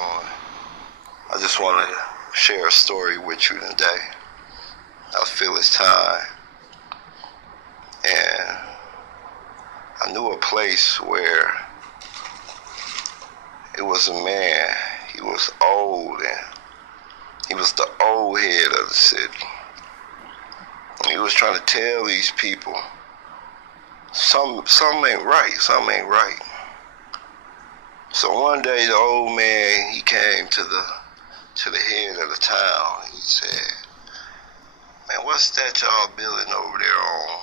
I just want to share a story with you today. I feel it's time. And I knew a place where it was a man. He was old and he was the old head of the city. And he was trying to tell these people, some ain't right, some ain't right. So one day the old man, he came to the head of the town. He said, "Man, what's that y'all building over there on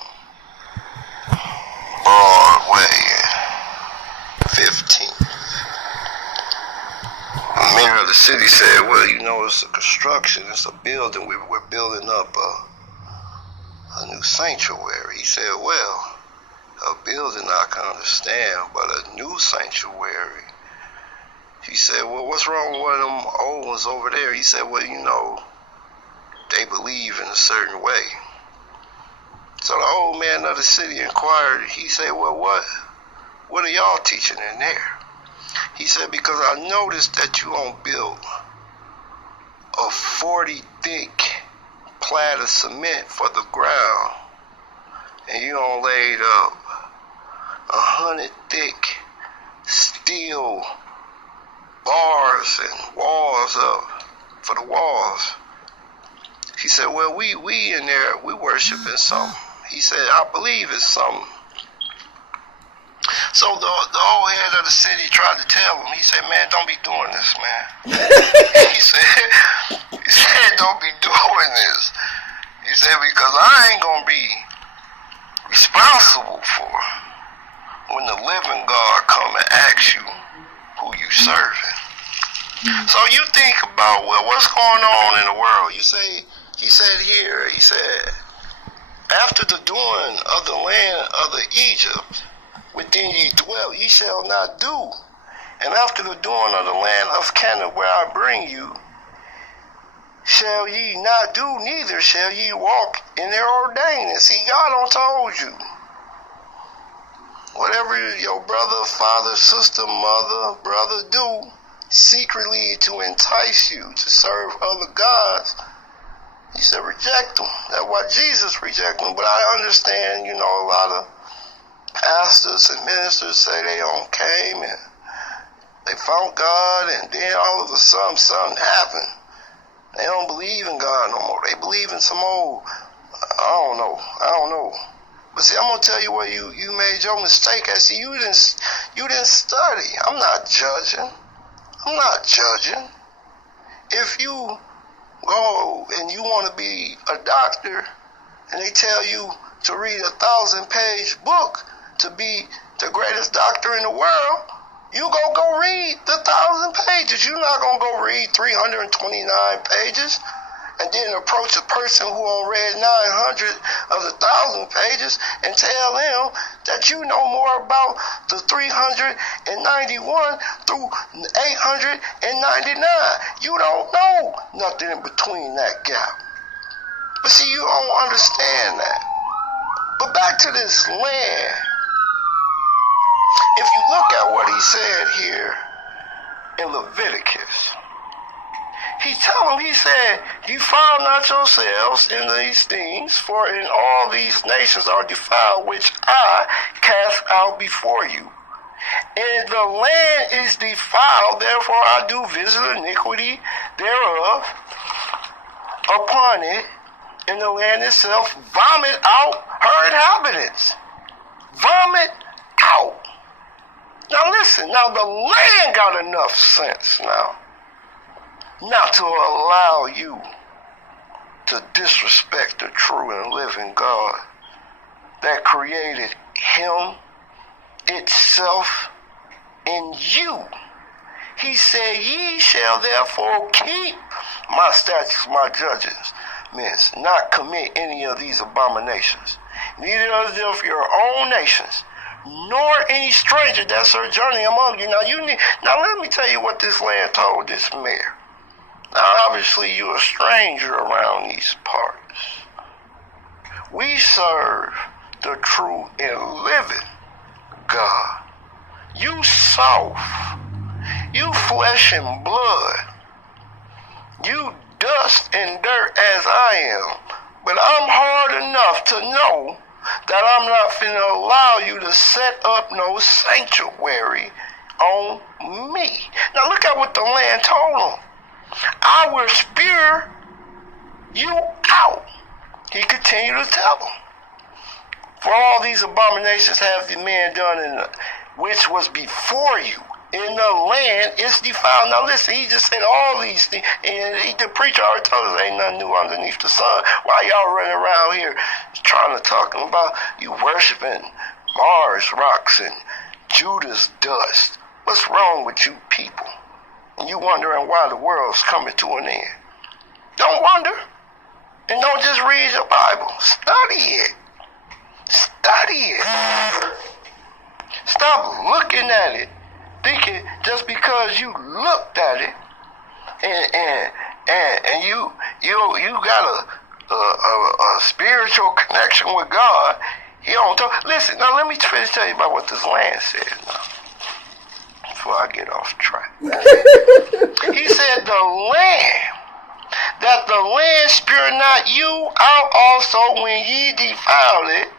Broadway and 15th?" The mayor of the city said, "Well, you know, it's a construction, it's a building. We're building up a new sanctuary." He said, "Well, a building I can understand, but a new sanctuary." He said, "Well, what's wrong with one of them old ones over there?" He said, "Well, you know, they believe in a certain way." So the old man of the city inquired. He said, "Well, what are y'all teaching in there?" He said, "Because I noticed that you don't build a 40 thick plat of cement for the ground, and you don't laid up 100 thick steel bars and walls up for the walls." He said, "Well, we in there, we worshiping something." He said, "I believe it's something." So the old head of the city tried to tell him. He said, "Man, don't be doing this, man." he said, "Don't be doing this." He said, "Because I ain't gonna be responsible for when the living God come and ask you who you serving." So you think about, well, what's going on in the world? He said, "After the doing of the land of the Egypt, within ye dwell, ye shall not do. And after the doing of the land of Canaan, where I bring you, shall ye not do, neither shall ye walk in their ordaining." See, God done told you. Whatever your brother, father, sister, mother, brother do secretly to entice you to serve other gods, he said reject them. That's why Jesus rejected them. But I understand, a lot of pastors and ministers say they don't came and they found God, and then all of a sudden something happened. They don't believe in God no more. They believe in some old, I don't know. But see, I'm gonna tell you where you made your mistake. I see you didn't study. I'm not judging. If you go and you want to be a doctor and they tell you to read a 1,000-page book to be the greatest doctor in the world, you go read the 1,000 pages. You're not gonna go read 329 pages and then approach a person who read 900 of the 1,000 pages and tell them that you know more about the 391 through 899. You don't know nothing in between that gap. But see, you don't understand that. But back to this land. If you look at what he said here in Leviticus, he said, "You defile not yourselves in these things, for in all these nations are defiled, which I cast out before you. And the land is defiled, therefore I do visit iniquity thereof upon it, and the land itself vomit out her inhabitants." Vomit out. Now listen, now the land got enough sense now not to allow you to disrespect the true and living God that created him, itself, and you. He said, "Ye shall therefore keep my statutes, my judgments, not commit any of these abominations, neither of your own nations, nor any stranger that sojourning among you." Now let me tell you what this land told this mayor. Now obviously you're a stranger around these parts. We serve the true and living God. You soft. You flesh and blood. You dust and dirt as I am. But I'm hard enough to know that I'm not finna allow you to set up no sanctuary on me. Now look at what the land told him. I will spear you out. He continued to tell them. For all these abominations have the man done, which was before you in the land is defiled. Now listen, he just said all these things, and the preacher already told us ain't nothing new underneath the sun. Why y'all running around here trying to talk about you worshiping Mars rocks and Judas dust? What's wrong with you people? And you wondering why the world's coming to an end. Don't wonder. And don't just read your Bible. Study it. Study it. Stop looking at it, thinking just because you looked at it and you got a spiritual connection with God, you don't talk. Listen, now let me finish tell you about what this land says now, before I get off track. He said that the land spare not you out also when ye defile it,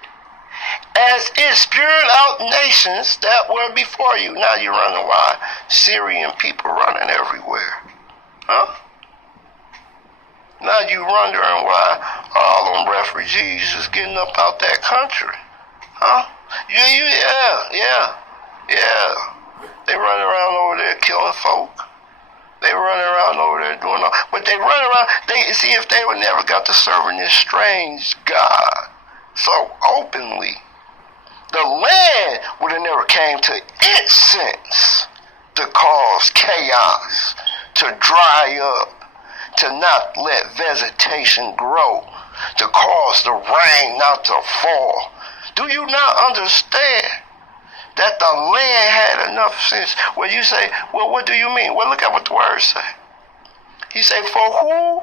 as it spewed out nations that were before you. Now you're running why Syrian people running everywhere. Huh? Now you wondering why all them refugees is getting up out that country. Huh? Yeah. They running around over there killing folk. They running around over there doing all, but they run around, they see if they would never got to serving this strange God so openly, the land would have never came to its sense to cause chaos, to dry up, to not let vegetation grow, to cause the rain not to fall. Do you not understand that the land had enough sense? Well, you say, well, what do you mean? Well, look at what the words say. He said, for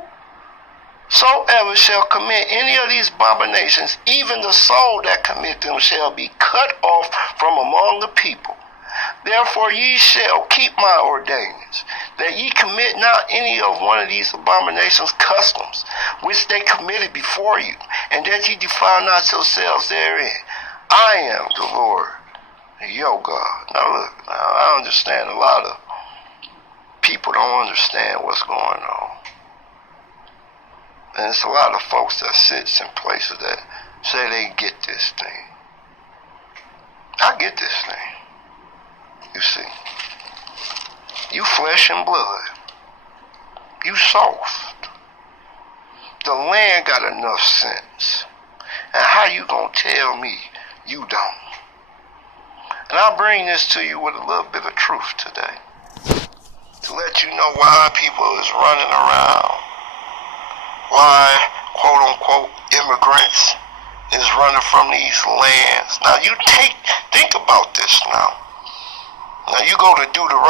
whosoever shall commit any of these abominations, even the soul that commit them shall be cut off from among the people. Therefore ye shall keep my ordinance, that ye commit not any of one of these abominations customs, which they committed before you, and that ye defile not yourselves therein. I am the Lord, your God. Now look, I understand a lot of people don't understand what's going on. And it's a lot of folks that sits in places that say they get this thing. I get this thing. You see, you flesh and blood. You soft. The land got enough sense. And how you gonna tell me you don't? And I'll bring this to you with a little bit of truth today, to let you know why people is running around, why quote unquote immigrants is running from these lands. Now you think about this now. Now you go to Deuteronomy